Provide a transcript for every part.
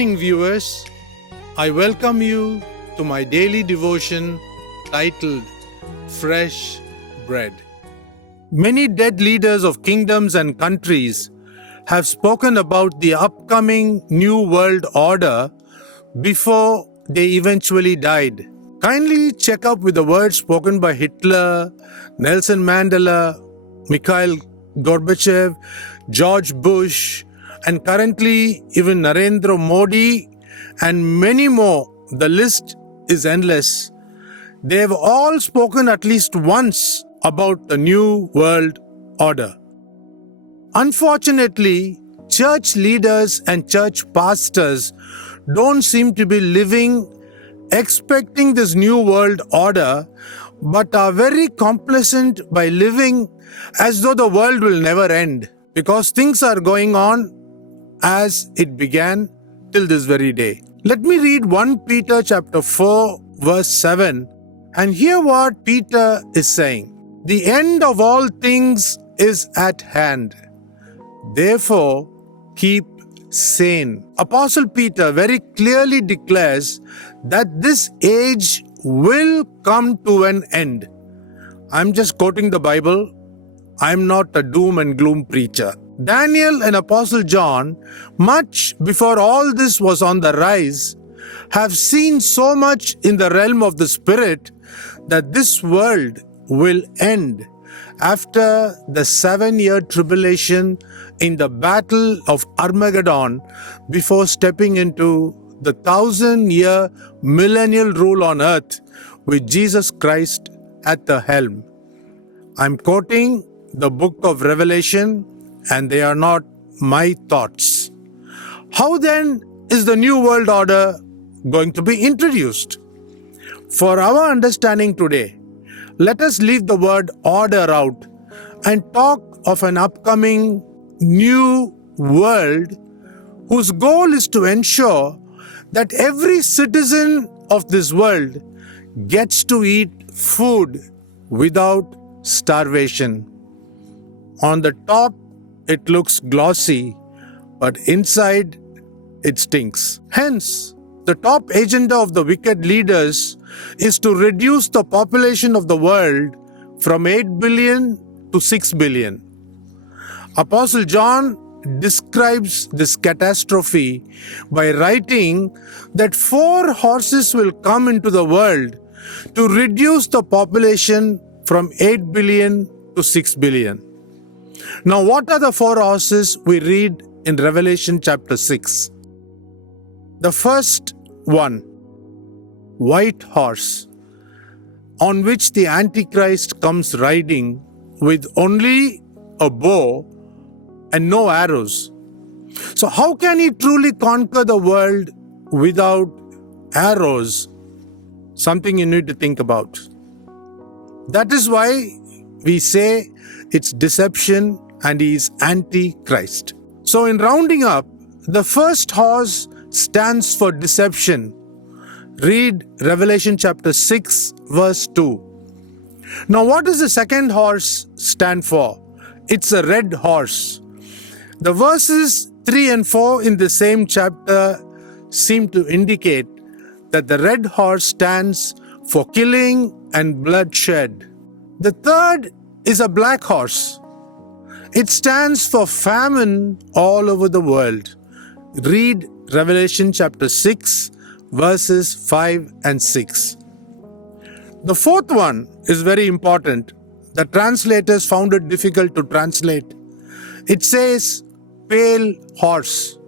morning, viewers. I welcome you to my daily devotion titled Fresh Bread. Many dead leaders of kingdoms and countries have spoken about the upcoming New World Order before they eventually died. Kindly check up with the words spoken by Hitler, Nelson Mandela, Mikhail Gorbachev, George Bush, and currently even Narendra Modi and many more. The list is endless. They have all spoken at least once about the New World Order. Unfortunately, church leaders and church pastors don't seem to be living expecting this New World Order, but are very complacent by living as though the world will never end, because things are going on as it began till this very day. Let me read 1 Peter chapter 4 verse 7 and hear what Peter is saying. The end of all things is at hand. Therefore, keep sane. Apostle Peter very clearly declares that this age will come to an end. I'm just quoting the Bible. I'm not a doom and gloom preacher. Daniel and Apostle John, much before all this was on the rise, have seen so much in the realm of the Spirit that this world will end after the 7-year tribulation in the battle of Armageddon before stepping into the 1,000-year millennial rule on earth with Jesus Christ at the helm. I'm quoting the book of Revelation, and they are not my thoughts. How then is the New World Order going to be introduced? For our understanding today, let us leave the word order out and talk of an upcoming new world whose goal is to ensure that every citizen of this world gets to eat food without starvation. On the top, it looks glossy, but inside, it stinks. Hence, the top agenda of the wicked leaders is to reduce the population of the world from 8 billion to 6 billion. Apostle John describes this catastrophe by writing that 4 horses will come into the world to reduce the population from 8 billion to 6 billion. Now, what are the 4 horses we read in Revelation chapter 6? The first one, white horse, on which the Antichrist comes riding with only a bow and no arrows. So how can he truly conquer the world without arrows? Something you need to think about. That is why we say it's deception and he is Antichrist. So in rounding up, the first horse stands for deception. Read Revelation chapter 6 verse 2. Now what does the second horse stand for? It's a red horse. The verses 3 and 4 in the same chapter seem to indicate that the red horse stands for killing and bloodshed. The third is a black horse. It stands for famine all over the world. Read Revelation chapter 6 verses 5 and 6. The fourth one is very important. The translators found it difficult to translate. It says pale horse.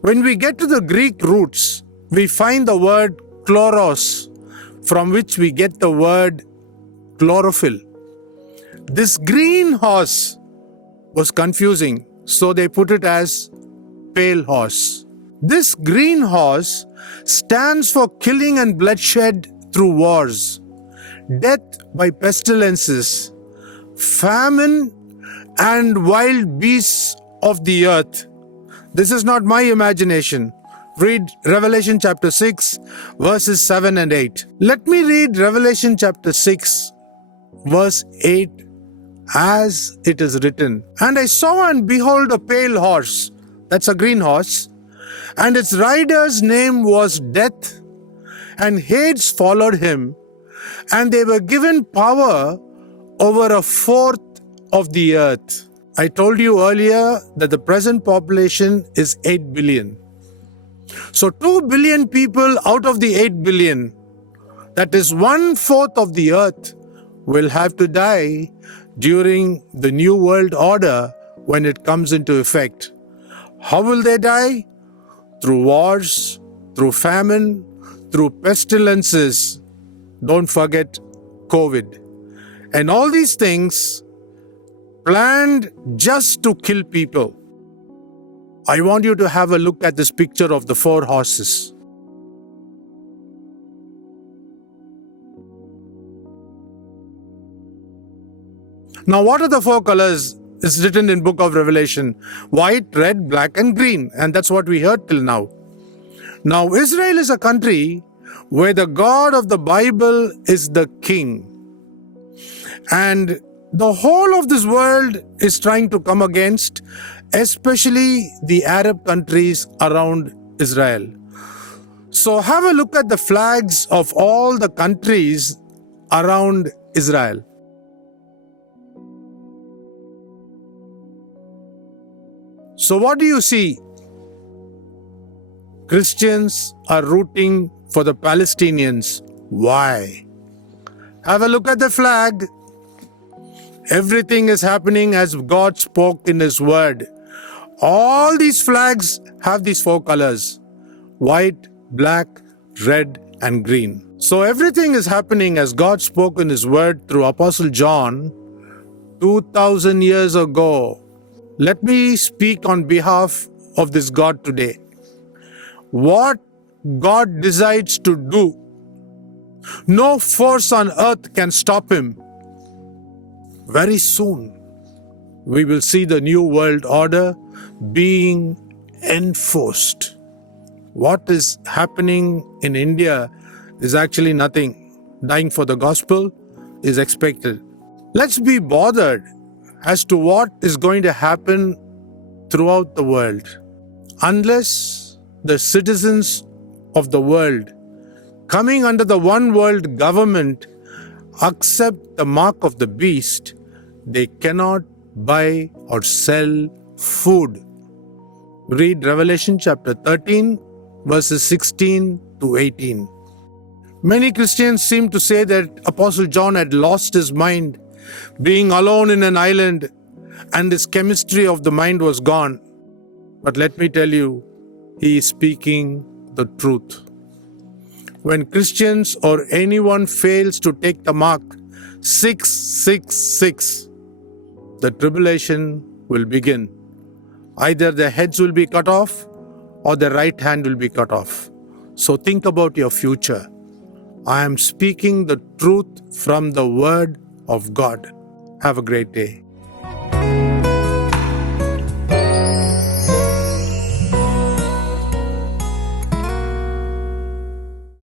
When we get to the Greek roots, we find the word chloros, from which we get the word chlorophyll. This green horse was confusing, so they put it as pale horse. This green horse stands for killing and bloodshed through wars, death by pestilences, famine, and wild beasts of the earth. This is not my imagination. Read Revelation chapter 6, verses 7 and 8. Let me read Revelation chapter 6, verse 8 as it is written. And I saw and behold a pale horse, that's a green horse, and its rider's name was Death, and Hades followed him, and they were given power over a fourth of the earth. I told you earlier that the present population is 8 billion. So 2 billion people out of the 8 billion, that is 1/4 of the earth, will have to die during the New World Order when it comes into effect. How will they die? Through wars, through famine, through pestilences. Don't forget COVID. And all these things planned just to kill people. I want you to have a look at this picture of the 4 horses. Now, what are the 4 colors? It's written in book of Revelation: white, red, black, and green. And that's what we heard till now. Now, Israel is a country where the God of the Bible is the king. And the whole of this world is trying to come against, especially the Arab countries around Israel. So have a look at the flags of all the countries around Israel. So what do you see? Christians are rooting for the Palestinians. Why? Have a look at the flag. Everything is happening as God spoke in His word. All these flags have these 4 colors: white, black, red, and green. So everything is happening as God spoke in His word through Apostle John 2000 years ago. Let me speak on behalf of this God today. What God decides to do, no force on earth can stop Him. Very soon, we will see the New World Order being enforced. What is happening in India is actually nothing. Dying for the gospel is expected. Let's be bothered as to what is going to happen throughout the world. Unless the citizens of the world coming under the one world government accept the mark of the beast, they cannot buy or sell food. Read Revelation chapter 13, verses 16 to 18. Many Christians seem to say that Apostle John had lost his mind, being alone in an island, and his chemistry of the mind was gone. But let me tell you, he is speaking the truth. When Christians or anyone fails to take the mark 666, the tribulation will begin. Either their heads will be cut off or their right hand will be cut off. So think about your future. I am speaking the truth from the word of God. Have a great day.